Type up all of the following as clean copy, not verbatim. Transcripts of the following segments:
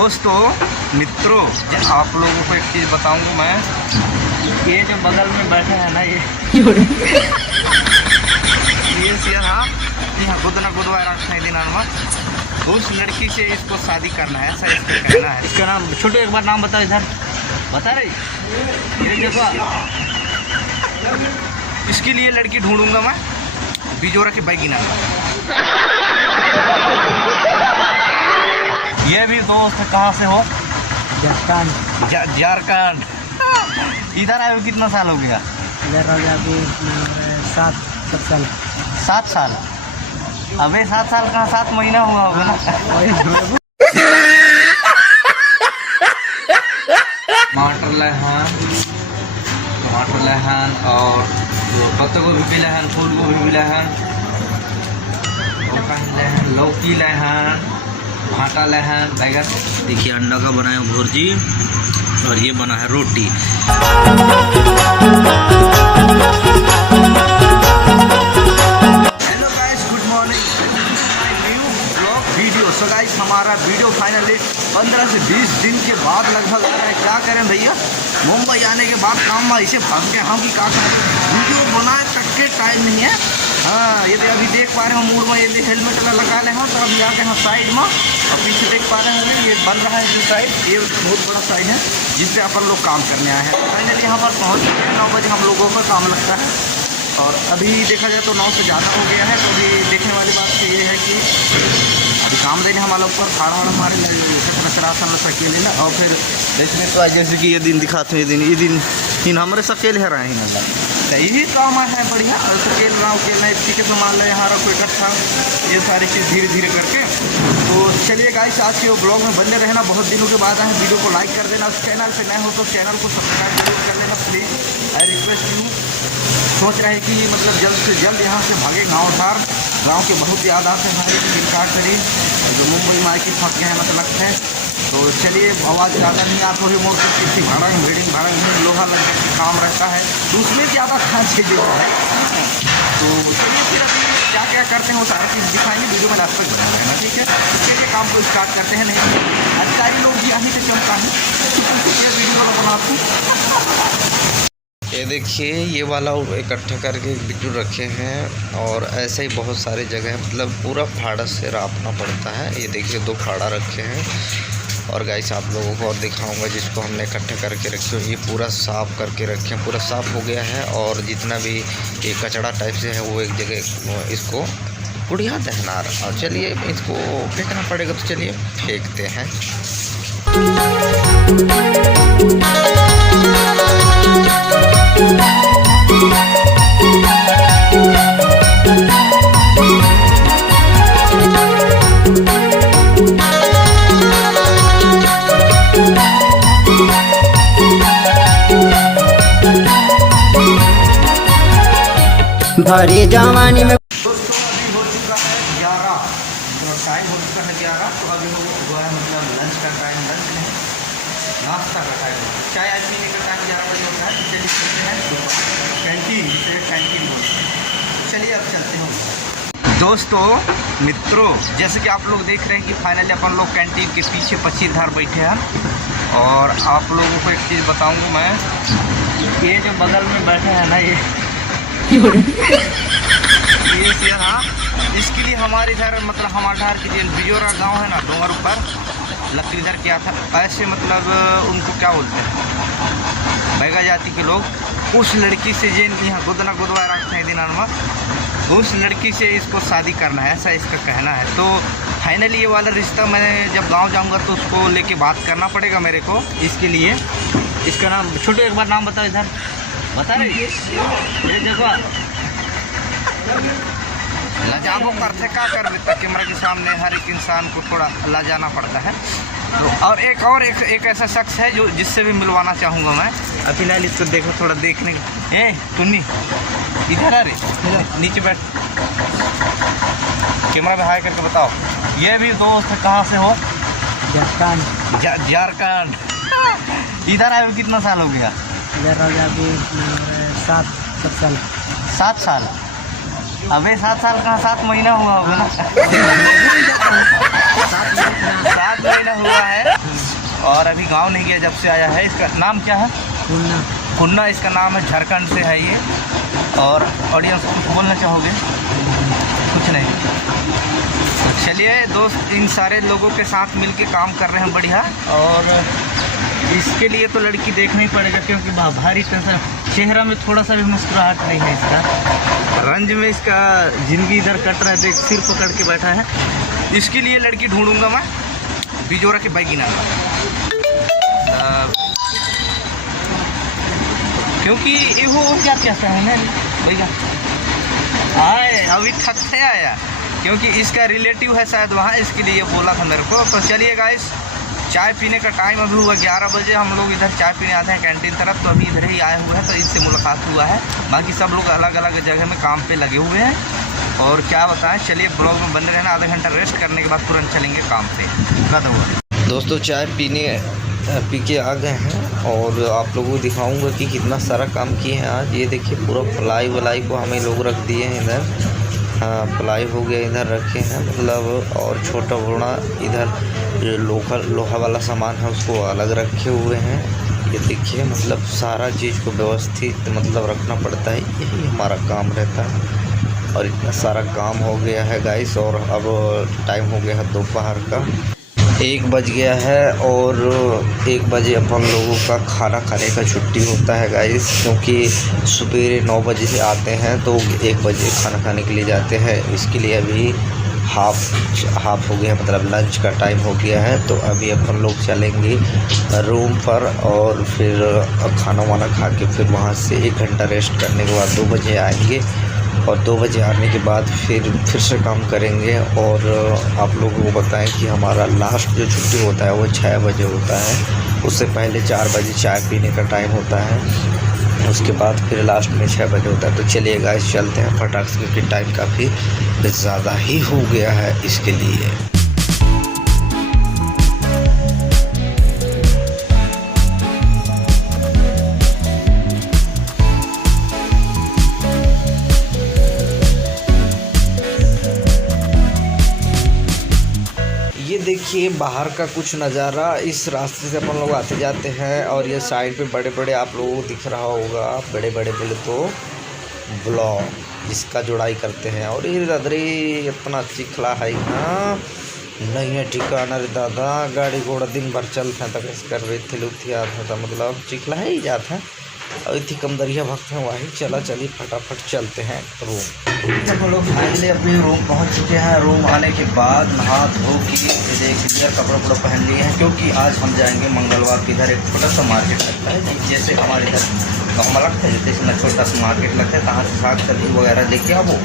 दोस्तों मित्रों, आप लोगों को एक चीज़ बताऊंगा मैं। ये जो बगल में बैठे हैं ना, ये शेयर हाँ यहाँ खुद ना खुद रखा है दिनानमा। उस लड़की से इसको शादी करना है, ऐसा इसका कहना है। इसका नाम छोटू, एक बार नाम बताओ इधर, बता रही ये देखो। इसके लिए लड़की ढूंढूंगा मैं बिजोरा के बैगिना। ये भी दोस्त कहाँ से हो? झारखंड। इधर आए हो कितना साल हो गया? इधर हो गया अभी 7 साल। 7 साल? अबे 7 साल कहाँ, 7 महीना हुआ होगा ना। टमाटर लहन और पत्ता गोभी भी लहन, फूल गोभी भी लहन, लौकी लहन, भाटा लहन, बैगन। देखिए अंडा का बनाया भुर्जी और ये बना है रोटी। Hello guys, good morning. New blog video. So guys, हमारा वीडियो फाइनली 15 से 20 दिन के बाद लगभग आ रहा है। क्या करें भैया, मुंबई आने के बाद काम में इसे भाग के हम कि क्या करें, वीडियो बनाए तक के टाइम नहीं है। हाँ, ये अभी देख पा रहे हो मूड में, ये हेलमेट लगा ले हैं, तो अभी आके हम साइड में और पीछे देख पा रहे होंगे ये बन रहा है जो साइड, ये बहुत बड़ा साइड है जिस पे अपन लोग काम करने आए हैं। फाइनली यहाँ पर पहुँच चुके हैं। 9 बजे हम लोगों का काम लगता है और अभी देखा जाए तो 9 से ज़्यादा हो गया है। तो अभी देखने वाली बात तो ये है कि अभी काम देने हमारे ऊपर खाड़ा हमारे नशरासन सकेले ना, और फिर देखने तो जैसे कि ये दिन दिखाते हैं, ये दिन हमारे सकेल है रहे हैं। यही काम है बढ़िया, और सकेल रहा हूँ नहीं ठीक है, तो मान लो यहाँ रखो इकट्ठा ये सारी चीज़ धीरे धीरे करके। तो चलिए गाइस, आज के ब्लॉग में बने रहना। बहुत दिनों के बाद आए, वीडियो को लाइक कर देना। उस चैनल पे नए हो तो चैनल को सब्सक्राइब जरूर कर लेना प्लीज़, आई रिक्वेस्ट यू। सोच रहे हैं कि मतलब जल्द से जल्द यहाँ से भागे गाँव के बहुत याद आते हैं हमारे गिरकार करीब जो मुंबई में आके फंस गए हैं मतलब है। तो चलिए, आवाज़ ज़्यादा नहीं आ, थोड़ी मोर किसी भाड़ा में लोहा लग के काम रहता है तो उसमें ज़्यादा खास चीज़ देता है। तो चलिए फिर अभी क्या क्या करते हैं वो सारी चीज़ दिखाएंगे वीडियो में, लास्ट तक बना रहना, ठीक है। चलिए काम को स्टार्ट करते हैं। नहीं अधिकारी लोग भी यहीं से चमका है, ये वीडियो वाला बनाते हैं। ये देखिए, ये वाला इकट्ठे करके बिट्टू रखे हैं और ऐसे ही बहुत सारी जगह मतलब पूरा फाड़ा से रापना पड़ता है। ये देखिए 2 फाड़ा रखे हैं। और गाइस आप लोगों को और दिखाऊंगा जिसको हमने इकट्ठे करके रखे हो, ये पूरा साफ़ करके रखे हैं, पूरा साफ़ हो गया है। और जितना भी ये कचड़ा टाइप से है वो एक जगह इसको बढ़िया दहना रहा। और चलिए इसको फेंकना पड़ेगा, तो चलिए फेंकते हैं। भरी जवानी में दोस्तों अभी हो चुका है 11, टाइम हो चुका है 11। तो अभी हो है मतलब लंच का टाइम, लंच नहीं नाश्ता का टाइम, चाय आज पीने का टाइम 11 बजे होता है। चलिए चलते हैं कैंटीन, जिसे कैंटीन बोलते हैं। चलिए अब चलते हैं। दोस्तों मित्रों, जैसे कि आप लोग देख रहे हैं कि फाइनली अपन लोग कैंटीन के पीछे 25 धार बैठे हैं। और आप लोगों को एक चीज़ बताऊँगा मैं, ये जो बगल में बैठे हैं ना, ये शेयर हाँ, इसके लिए हमारे इधर मतलब हमारे घर की जो बिजोरा गांव है ना, डोंगर ऊपर लकड़ीधर क्या था ऐसे, मतलब उनको क्या बोलते हैं, बैगा जाति के लोग। उस लड़की से जिन यहाँ गुदना गुदवा रखते हैं दिनानमा, उस लड़की से इसको शादी करना है, ऐसा इसका कहना है। तो फाइनली ये वाला रिश्ता मैं जब गाँव जाऊँगा तो उसको लेके बात करना पड़ेगा मेरे को। इसके लिए इसका नाम छोटू, एक बार नाम बताओ इधर, बता रही ये देखो लजाबो करते क्या कर देता कैमरा के सामने, हर एक इंसान को थोड़ा लजाना पड़ता है। तो और एक ऐसा शख्स है जो जिससे भी मिलवाना चाहूँगा मैं। अब फिलहाल इसको देखो, थोड़ा देखने टुन्नी इधर आ रही, नीचे बैठ, कैमरा में हाई करके बताओ। ये भी दोस्त कहाँ से हो? झारखंड। इधर आए हो कितना साल हो गया? इधर हो गया अभी 7 साल। 7 साल? अबे 7 साल कहाँ, 7 महीना हुआ होगा ना। 7 महीना हुआ है। और अभी गांव नहीं गया जब से आया है। इसका नाम क्या है? कुन्ना। कुन्ना इसका नाम है, झारखंड से है ये। और ऑडियंस को कुछ बोलना चाहोगे? कुछ नहीं। तो चलिए दोस्त, इन सारे लोगों के साथ मिलके काम कर रहे हैं बढ़िया। और इसके लिए तो लड़की देखना ही पड़ेगा, क्योंकि भारी टेंशन, चेहरा में थोड़ा सा भी मुस्कुराहट नहीं है इसका, रंज में इसका जिंदगी इधर कट रहा है। देख सिर पकड़ के बैठा है। इसके लिए लड़की ढूंढूंगा मैं बिजोरा के बैगिना, क्योंकि वो क्या कहते हैं ना भैया, आए अभी थक से आया, क्योंकि इसका रिलेटिव है शायद वहाँ, इसके लिए बोला था मेरे को। तो चलिए गाइस, चाय पीने का टाइम अभी हुआ 11 बजे। हम लोग इधर चाय पीने आते हैं कैंटीन तरफ, तो अभी इधर ही आए हुए हैं, तो इससे मुलाकात हुआ है। बाकी सब लोग अलग अलग जगह में काम पे लगे हुए हैं। और क्या बताएं, चलिए ब्लॉग में बने रहना। आधा घंटा रेस्ट करने के बाद तुरंत चलेंगे काम पे। कद हुआ दोस्तों, चाय पी के आ गए हैं और आप लोगों को दिखाऊंगा कि कितना सारा काम किए हैं आज। ये देखिए, पूरा प्लाई वलाई को हमें लोग रख दिए हैं इधर। हाँ, प्लाई हो गया इधर रखे हैं, मतलब। और छोटा बड़ा इधर लोहा वाला सामान है उसको अलग रखे हुए हैं। ये देखिए, मतलब सारा चीज़ को व्यवस्थित मतलब रखना पड़ता है, यही हमारा काम रहता है। और इतना सारा काम हो गया है गाइस। और अब टाइम हो गया है दोपहर का 1 बज गया है। और 1 बजे अपन लोगों का खाना खाने का छुट्टी होता है गाइस, क्योंकि सुबह 9 बजे से आते हैं तो 1 बजे खाना खाने के लिए जाते हैं। इसके लिए अभी हाफ हो गया, मतलब लंच का टाइम हो गया है। तो अभी अपन लोग चलेंगे रूम पर और फिर खाना वाना खा के फिर वहाँ से 1 घंटा रेस्ट करने के बाद 2 बजे आएंगे। और 2 बजे आने के बाद फिर से काम करेंगे। और आप लोगों को बताएं कि हमारा लास्ट जो छुट्टी होता है वो 6 बजे होता है। उससे पहले 4 बजे चाय पीने का टाइम होता है, उसके बाद फिर लास्ट में 6 बजे होता है। तो चलिए गाइस, चलते हैं फटाक से, क्योंकि टाइम काफ़ी ज़्यादा ही हो गया है इसके लिए। ये देखिए बाहर का कुछ नज़ारा। इस रास्ते से अपन लोग आते जाते हैं। और ये साइड पे बड़े बड़े आप लोगों को दिख रहा होगा, बड़े बड़े बोले तो ब्लॉक, इसका जुड़ाई करते हैं। और ये दादरी इतना चिखला है ना, नहीं है ठिकाना रे दादा। गाड़ी घोड़ा दिन भर चलते हैं, तक कर रहे थे लुथिया था, मतलब चिखला है ही जाता है। और इतनी कम दरिया भक्त हैं वही। चलिए फटाफट चलते हैं रूम। हम लोग फाइनली अपने रूम पहुंच चुके हैं। रूम आने के बाद नहा धो के देख लिया, कपड़ा पहन लिए हैं, क्योंकि आज हम जाएंगे मंगलवार के इधर एक छोटा सा मार्केट लगता है, जैसे हमारे इधर गाँव में लगता है, जैसे छोटा सा मार्केट लगता है, कहाँ से साग सब्जी वगैरह लेके आवो।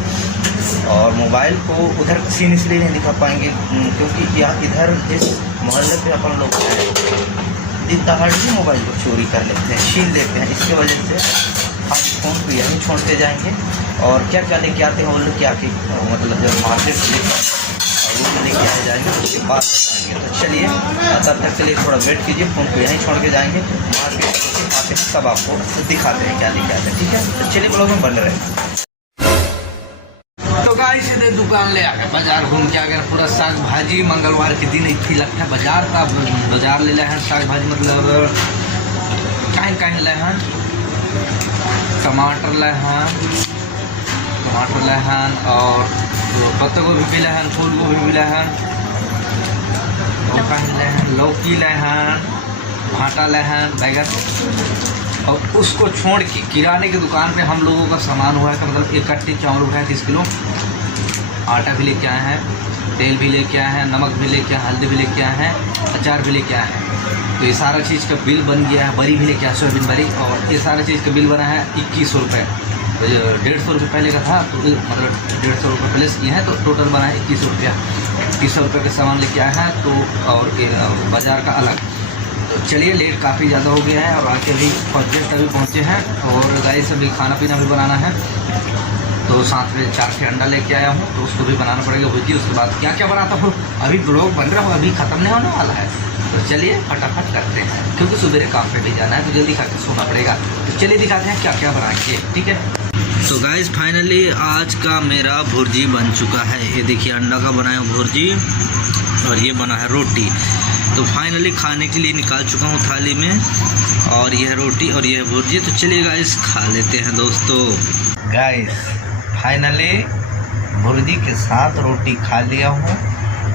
और मोबाइल को उधर सीन इसलिए नहीं दिखा पाएंगे, क्योंकि यहाँ इधर जिस मोहल्ले पे अपन लोग हैं, दिन दहाड़े मोबाइल को चोरी कर लेते हैं, छीन लेते हैं। इसके वजह से हम फ़ोन को यहीं छोड़ते जाएंगे। और क्या क्या लेके आते हैं वो लोग, क्या कि मतलब जब मार्केट से रूम लेके आए जाएंगे उसके बाद आएंगे। तो चलिए, तब तक के लिए थोड़ा वेट कीजिए, फ़ोन को यहीं छोड़ के जाएंगे। मार्केट से आते हैं सब आपको दिखाते हैं क्या लेके आते हैं, ठीक है। तो चलिए ब्लॉग में बने रहे। तो गाइस, इधर दुकान ले आ गए, बाजार घूम के आ गए। पूरा साग भाजी मंगलवार के दिन इतनी लगता है बाजार का। बाजार ले हैं साग भाजी, मतलब कहीं ले हैं, टमाटर ले हैं, और पत्ता गोभी भी ले हैं, फूल गोभी भी ले हैं, और कहीं ले हैं लौकी ले हैं, भाटा ले हैं, बैगन। और उसको छोड़ के किराने की दुकान पे हम लोगों का सामान हुआ है, मतलब 1 कट्टी चावल हुआ है 30 किलो, आटा भी लेके आए हैं, तेल भी लेके आए हैं, नमक भी लेके आए, हल्दी भी लेके आए हैं, अचार भी लेके आए हैं। तो ये सारा चीज़ का बिल बन गया है। बरी भी लेके आए, सोयाबीन बरी। और ये सारा चीज़ का बिल बना है 2100 रुपये। तो 150 रुपये पहले का था, तो मतलब 150 रुपये प्लस किए हैं, तो टोटल बना है 2100 रुपया। 2100 रुपये का सामान लेके आए हैं। तो और बाज़ार का अलग। तो चलिए, लेट काफ़ी ज़्यादा हो गया है और आके भी फर्स्ट अभी पहुँचे हैं। और गाइस अभी खाना पीना भी बनाना है, तो साथ में 4 के अंडा लेके आया हूँ, तो उसको भी बनाना पड़ेगा भुजी। उसके बाद क्या क्या बनाता हूँ, अभी ब्लॉग बन रहा हूँ, अभी ख़त्म नहीं होने वाला है। तो चलिए फटाफट करते हैं, क्योंकि सुबह काम पे भी जाना है, तो जल्दी खा के सोना पड़ेगा। तो चलिए दिखाते हैं क्या क्या बनाएंगे, ठीक है। तो गाइस फाइनली आज का मेरा भुर्जी बन चुका है। ये देखिए अंडा का बनाया भुर्जी और ये बना है रोटी। तो फाइनली खाने के लिए निकाल चुका हूँ थाली में, और यह रोटी और यह भुर्जी। तो चलिए गाइस खा लेते हैं दोस्तों। गाइस फाइनली भुर्जी के साथ रोटी खा लिया हूँ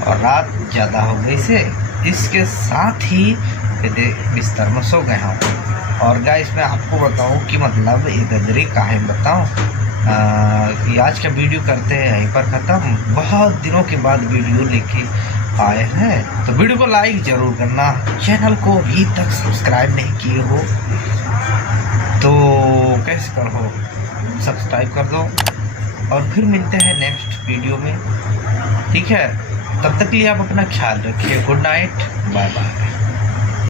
और रात ज़्यादा हो गई से इसके साथ ही बिस्तर में सो गया हूँ। और गाइस मैं आपको बताऊं कि मतलब ये गदरी काहे बताऊं कि आज का वीडियो करते हैं यहीं पर ख़त्म। बहुत दिनों के बाद वीडियो लेके आए हैं, तो वीडियो को लाइक ज़रूर करना, चैनल को अभी तक सब्सक्राइब नहीं किए हो तो कैसे करो, सब्सक्राइब कर दो। और फिर मिलते हैं नेक्स्ट वीडियो में, ठीक है? तब तक के लिए आप अपना ख्याल रखिए। Good night, bye bye.